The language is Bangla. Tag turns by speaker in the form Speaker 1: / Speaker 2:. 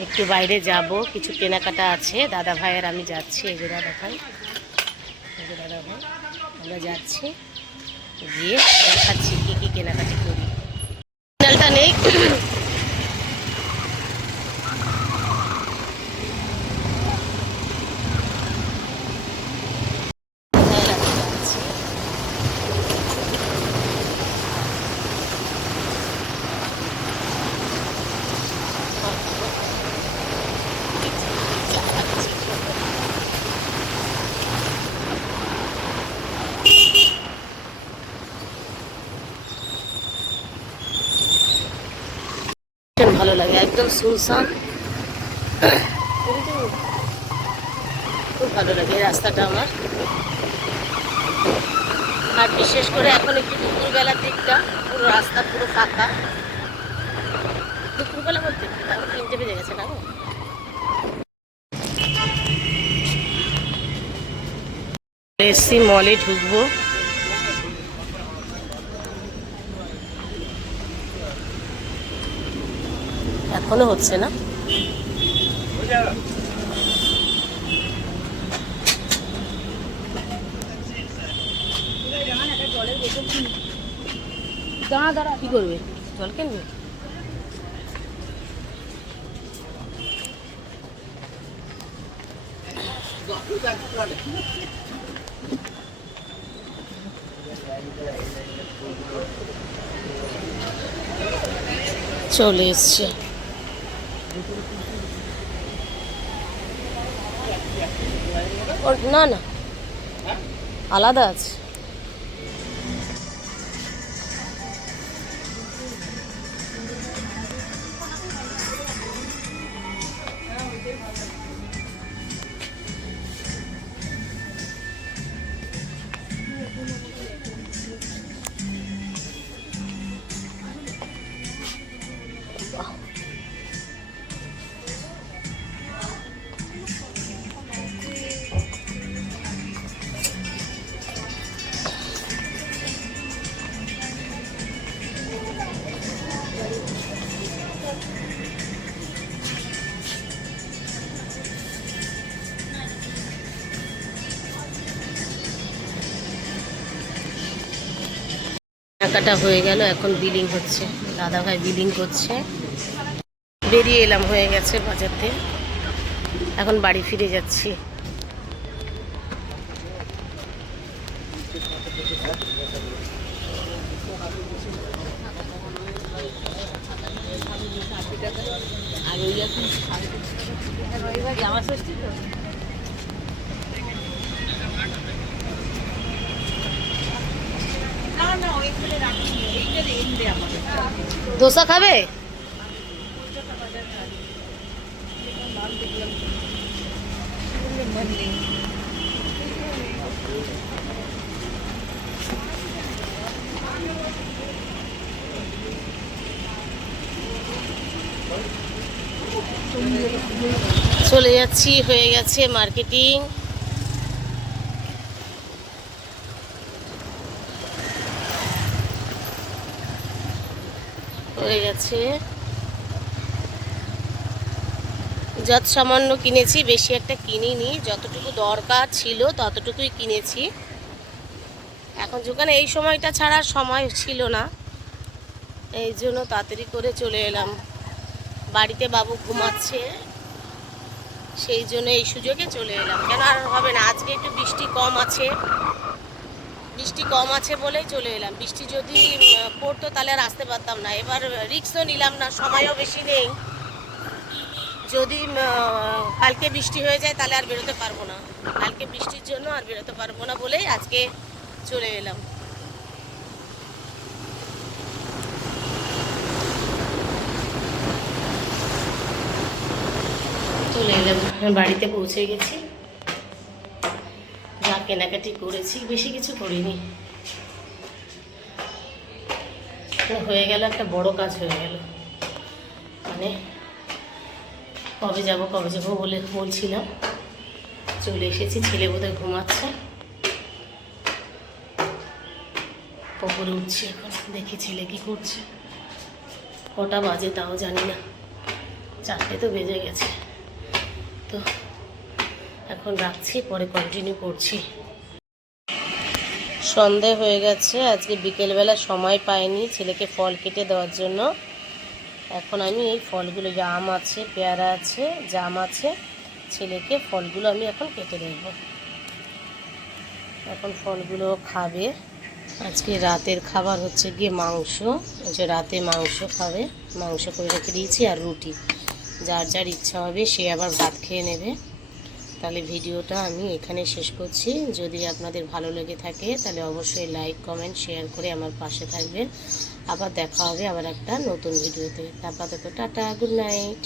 Speaker 1: একটু বাইরে যাব, কিছু কেনাকাটা আছে। দাদা ভাইয়ের আমি যাচ্ছি, এই যে দাদা ভাই। এই যে দাদা ভাই, আমরা যাচ্ছি। গিয়ে দেখাচ্ছি কী কী কেনাকাটি করি। সিগন্যালটা নেই যাচ্ছি। ভীষণ ভালো লাগে, একদম সুনসান। খুব ভালো লাগে রাস্তাটা আমার। আর বিশেষ করে এখন একটু দুপুরবেলার দিকটা, পুরো রাস্তা পুরো ফাঁকা। দুপুরবেলা বলতে তিনটে বেজে গেছে না? এসছি মলে ঢুকবো। এখনও হচ্ছে না। কি করবে? জল কিনবে? চলে এসছে। না না। আলাদা আছে। কেনাকাটা হয়ে গেল, এখন বিলিং হচ্ছে। দাদা ভাই বিলিং করছে। বেরিয়ে এলাম, হয়ে গেছে বাজার থেকে। এখন বাড়ি ফিরে যাচ্ছি। দোসা খাবে? চলে যাচ্ছি হয়ে গেছে মার্কেটিং হয়ে গেছে। যত সামান্য কিনেছি, বেশি একটা কিনিনি। যতটুকু দরকার ছিল, ততটুকুই কিনেছি। এখন যখন এই সময়টা ছাড়া সময় ছিল না, এই জন্য তাড়াতাড়ি করে চলে এলাম। বাড়িতে বাবু ঘুমাচ্ছে, সেই জন্য এই সুযোগে চলে এলাম। কেন আর হবে না, আজকে একটু বৃষ্টি কম আছে। বৃষ্টি কম আছে বলেই চলে এলাম। বৃষ্টি যদি পড়তো তাহলে আর আসতে পারতাম না। এবার রিক্সও নিলাম না, সময়ও বেশি নেই। যদি কালকে বৃষ্টি হয়ে যায় তাহলে আর বেরোতে পারব না। কালকে বৃষ্টির জন্য আর বেরোতে পারব না বলেই আজকে চলে এলাম। চলে এলাম, বাড়িতে পৌঁছে গেছি। যা কেনাকাটি করেছি, বেশি কিছু করিনি। হয়ে গেল একটা বড় কাজ হয়ে গেল। মানে কবে যাব কবে যাব বলে বলছিলাম। চলে এসেছি, ছেলে বোধহয় ঘুমাচ্ছে। ওপরে উঠছি এখন, দেখি ছেলে কি করছে। কটা বাজে তাও জানি না। চারটে তো বেজে গেছে। তো এখন রাখছি, পরে কন্টিনিউ করছি। সন্ধে হয়ে গেছে, আজকে বিকেলবেলা সময় পাইনি ছেলেকে ফল কেটে দেওয়ার জন্য। এখন আমি এই ফলগুলো জাম আছে, পেয়ারা আছে, জাম আছে, ছেলেকে ফলগুলো আমি এখন কেটে দেবো। এখন ফলগুলো খাবে। আজকে রাতের খাবার হচ্ছে গিয়ে মাংস যে রাতে মাংস খাবে, মাংস করে রেখে দিয়েছি আর রুটি। যার যার ইচ্ছা হবে সে আবার ভাত খেয়ে নেবে। তাহলে ভিডিওটা আমি এখানে শেষ করছি। যদি আপনাদের ভালো লেগে থাকে, তাহলে অবশ্যই লাইক কমেন্ট শেয়ার করে আমার পাশে থাকবেন। আবার দেখা হবে আবার একটা নতুন ভিডিওতে। আপাতত টাটা গুড নাইট